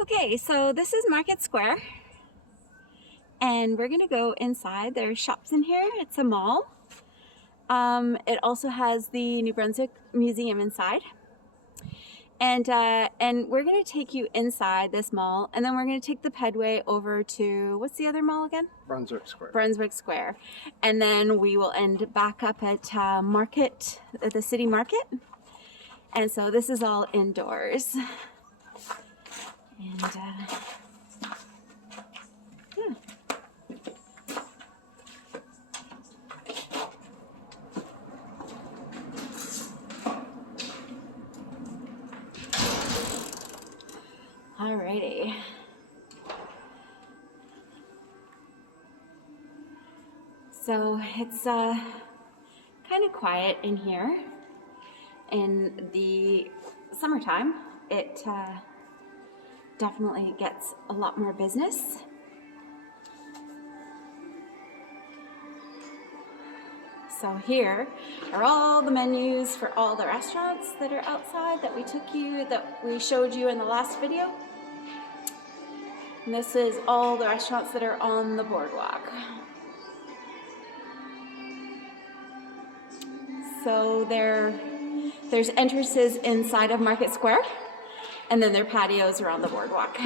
Okay, so this is Market Square, and we're gonna go inside. There's shops in here. It's a mall. It also has the New Brunswick Museum inside, and we're gonna take you inside this mall, and then we're gonna take the Pedway over to what's the other mall again? Brunswick Square. Brunswick Square, and then we will end back up at Market, at the City Market. And so this is all indoors. And yeah. Alrighty. So it's kind of quiet in here. In the summertime, it definitely gets a lot more business. So here are all the menus for all the restaurants that are outside that we showed you in the last video. And this is all the restaurants that are on the boardwalk. So there's entrances inside of Market Square, and then there are patios around the boardwalk.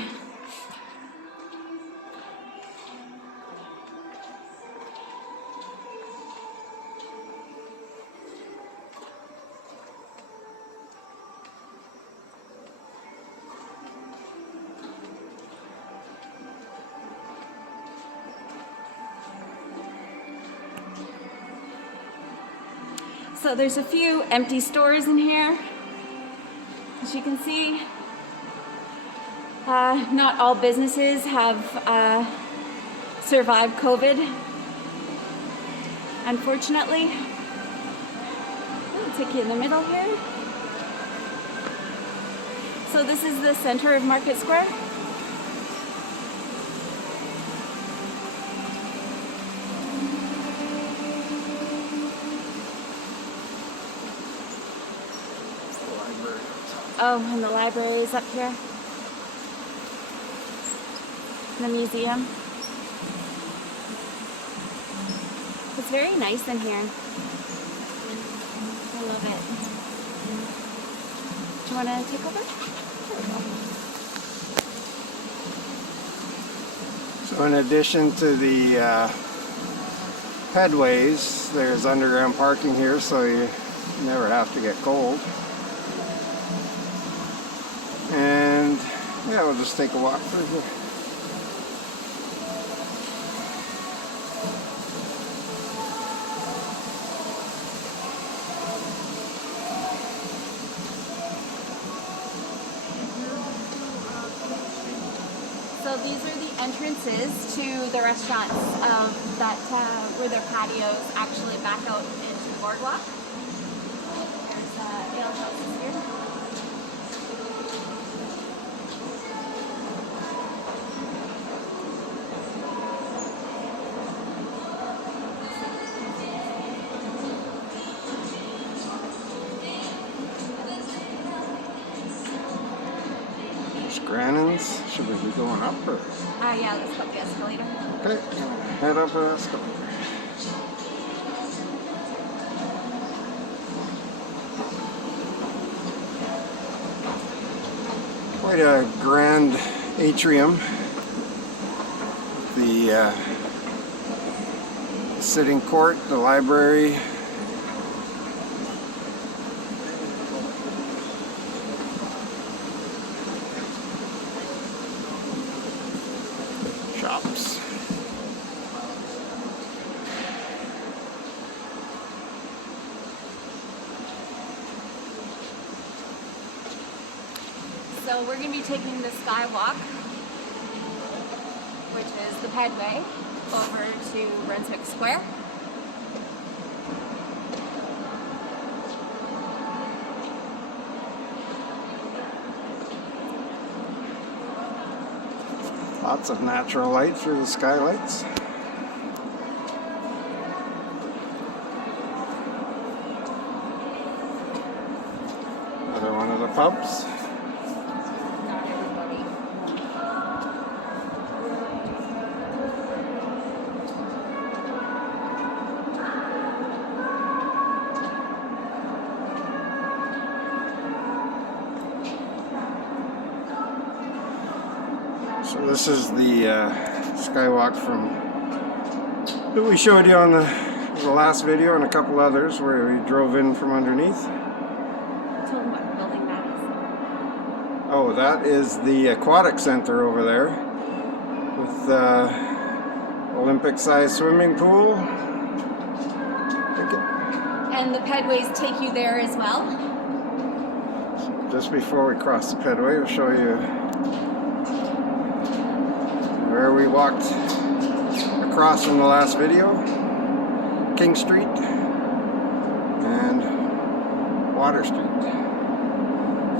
So there's a few empty stores in here. As you can see, not all businesses have survived COVID, unfortunately. I'll take you in the middle here. So this is the center of Market Square. Oh, and the library is up here. The museum. It's very nice in here. I love it. Do you want to take over? So in addition to the Pedways, there's underground parking here, so you never have to get cold. And yeah, we'll just take a walk through here. So these are the entrances to the restaurants where their patios actually back out into the boardwalk. There's ale houses here. Grannon's. Should we be going up or? Yeah, let's go up the escalator. Okay, head up the escalator. Quite a grand atrium. The sitting court, the library. Shops. So we're going to be taking the skywalk, which is the Pedway, over to Brunswick Square. Lots of natural light through the skylights. Another one of the pubs. Not everybody. So this is the skywalk from that we showed you on the last video and a couple others where we drove in from underneath. Tell them what building that is. Oh, that is the aquatic center over there with Olympic-sized swimming pool. And the Pedways take you there as well. So just before we cross the Pedway, we'll show you where we walked across from the last video. King Street and Water Street.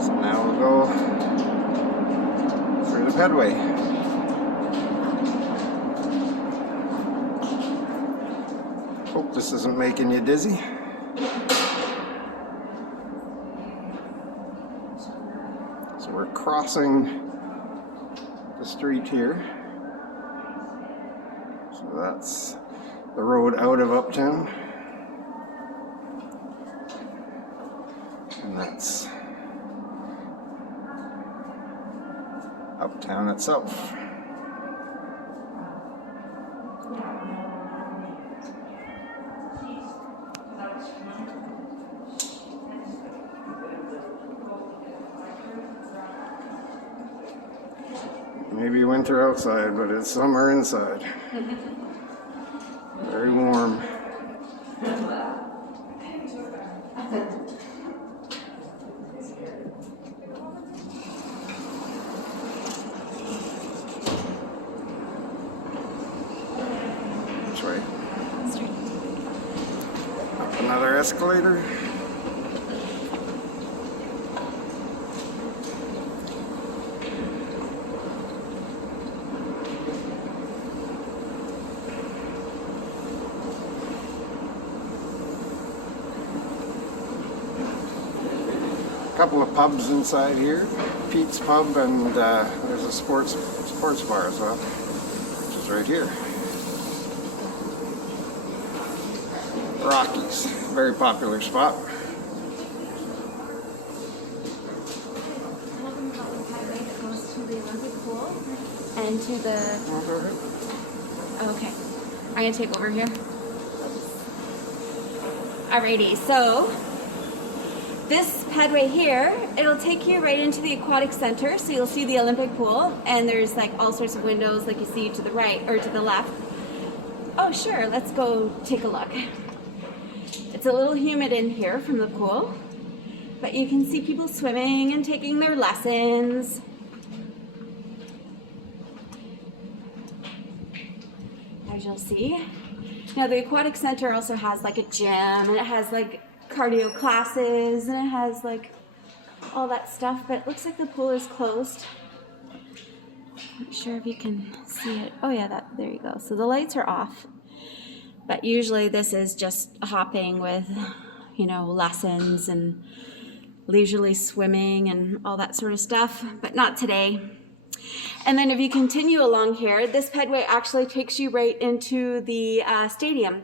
So now we'll go through the Pedway. Hope this isn't making you dizzy. So we're crossing the street here. So that's the road out of Uptown. And that's Uptown itself. Maybe winter outside, but it's summer inside. Very warm. Which way? Straight. Up another escalator. Couple of pubs inside here, Pete's Pub, and there's a sports bar as well, which is right here. Rockies, very popular spot. That goes to the Olympic pool and to the. Okay, I'm gonna take over here. Alrighty, so. This Pedway here, it'll take you right into the aquatic center, so you'll see the Olympic pool, and there's like all sorts of windows like you see to the right or to the left. Oh sure, let's go take a look. It's a little humid in here from the pool, but you can see people swimming and taking their lessons. As you'll see. Now the aquatic center also has like a gym, and it has like cardio classes, and it has like all that stuff, but it looks like the pool is closed. Not sure if you can see it. Oh yeah, there you go. So the lights are off, but usually this is just hopping with, you know, lessons and leisurely swimming and all that sort of stuff, but not today. And then if you continue along here, this Pedway actually takes you right into the stadium.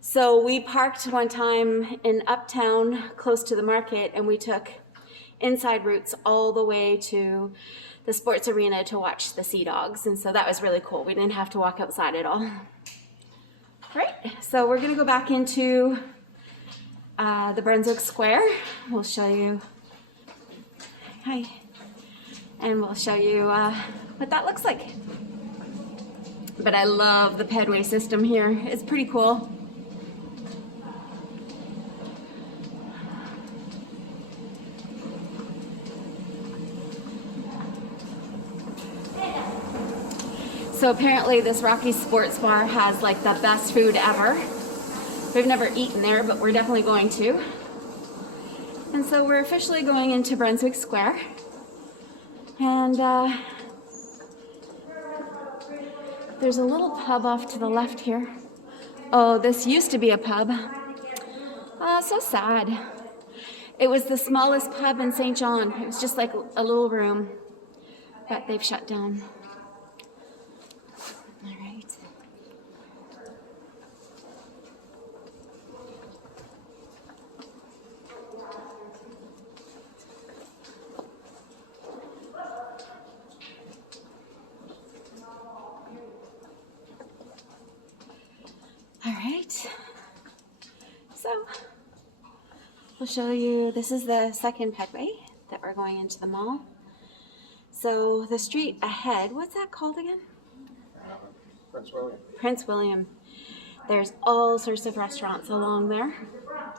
So we parked one time in Uptown close to the market, and we took inside routes all the way to the sports arena to watch the Sea Dogs, and so that was really cool. We didn't have to walk outside at all. Right, so we're gonna go back into the Brunswick Square. We'll show you, hi, and we'll show you what that looks like. But I love the Pedway system here. It's pretty cool. So apparently this Rocky Sports Bar has like the best food ever. We've never eaten there, but we're definitely going to. And so we're officially going into Brunswick Square. And there's a little pub off to the left here. Oh, this used to be a pub. Oh, so sad. It was the smallest pub in St. John. It was just like a little room, but they've shut down. All right. right, so we'll show you, this is the second Pedway that we're going into the mall. So the street ahead, what's that called again? Prince William. Prince William. There's all sorts of restaurants along there,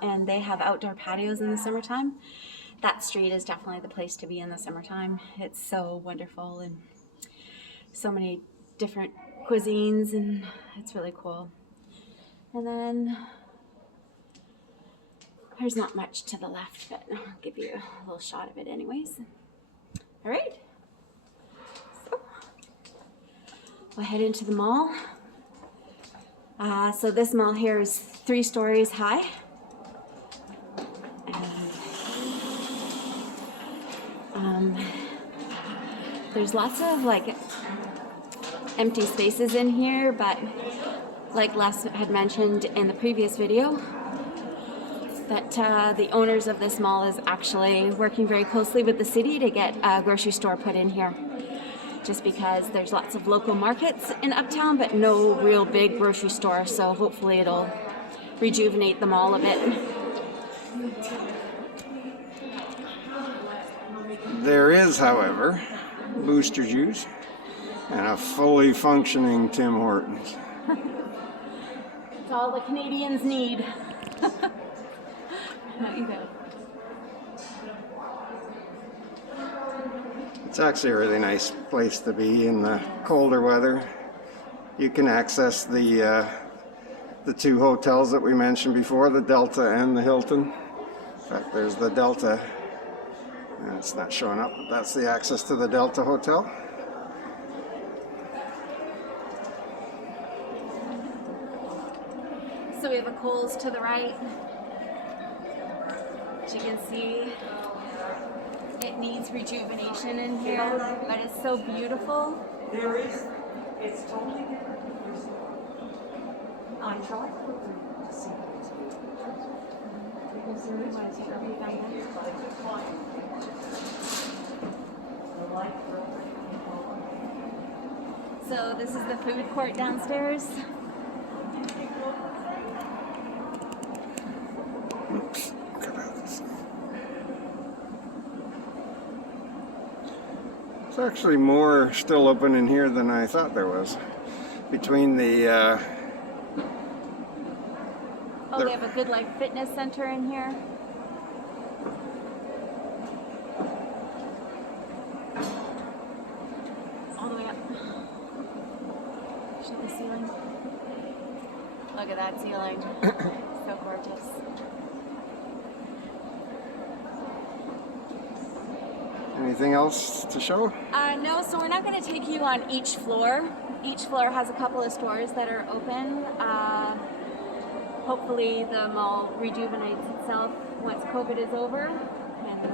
and they have outdoor patios in the summertime. That street is definitely the place to be in the summertime. It's so wonderful and so many different cuisines, and it's really cool. And then there's not much to the left, but I'll give you a little shot of it anyways. All right, so we'll head into the mall. So this mall here is 3 stories high. And there's lots of like empty spaces in here, but like Les had mentioned in the previous video, that the owners of this mall is actually working very closely with the city to get a grocery store put in here. Just because there's lots of local markets in Uptown, but no real big grocery store, so hopefully it'll rejuvenate the mall a bit. There is, however, Booster Juice and a fully functioning Tim Hortons. It's all the Canadians need. No, you go. It's actually a really nice place to be in the colder weather. You can access the 2 hotels that we mentioned before, the Delta and the Hilton. In fact, there's the Delta. And it's not showing up, but that's the access to the Delta Hotel. So we have a Kohl's to the right. As you can see, it needs rejuvenation in here, but it's so beautiful. There is, it's totally different. I tried to see if it's good. Because there is everything is like a client. The light So this is the food court downstairs. Oops, look at that. There's actually more still open in here than I thought there was. Between the They have a Good Life Fitness Center in here. All the way up. Show the ceiling. Look at that ceiling. So gorgeous. anything else to show? No, so we're not going to take you on each floor. Each floor has a couple of stores that are open. Hopefully the mall rejuvenates itself once COVID is over, and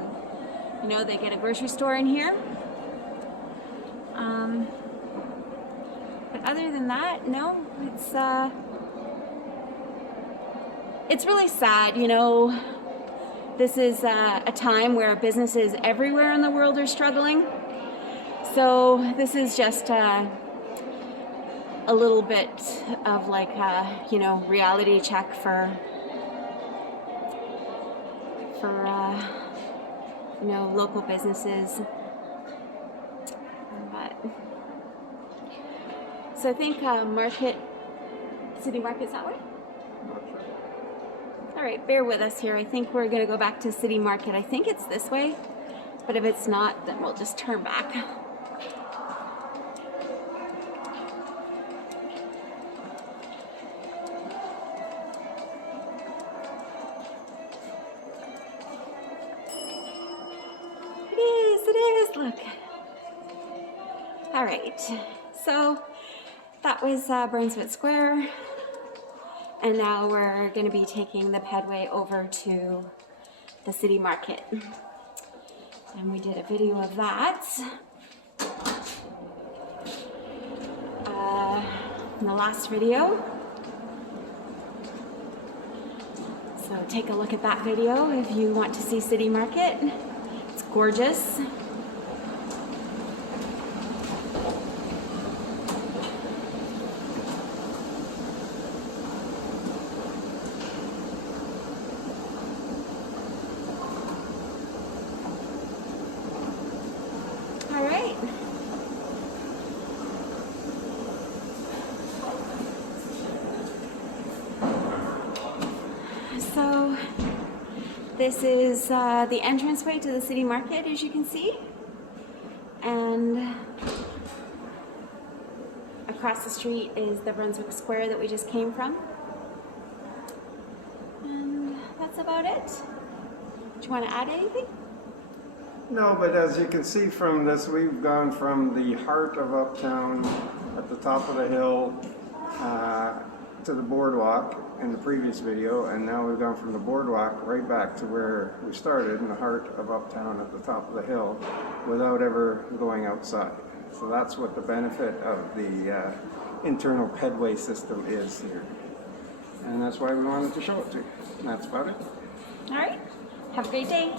you know, they get a grocery store in here. But other than that, no, it's really sad, you know. This is a time where businesses everywhere in the world are struggling. So this is just a little bit of like you know, reality check for you know, local businesses. But so I think City Market's that way. All right, bear with us here. I think we're going to go back to City Market. I think it's this way, but if it's not, then we'll just turn back. It is, look. All right, so that was Brunswick Square. And now we're going to be taking the Pedway over to the City Market. And we did a video of that in the last video. So take a look at that video if you want to see City Market. It's gorgeous. This is the entranceway to the city market, as you can see. And across the street is the Brunswick Square that we just came from. And that's about it. Do you want to add anything? No, but as you can see from this, we've gone from the heart of Uptown at the top of the hill to the boardwalk in the previous video, and now we've gone from the boardwalk right back to where we started in the heart of Uptown at the top of the hill without ever going outside. So that's what the benefit of the internal Pedway system is here. And that's why we wanted to show it to you. And that's about it. All right. Have a great day.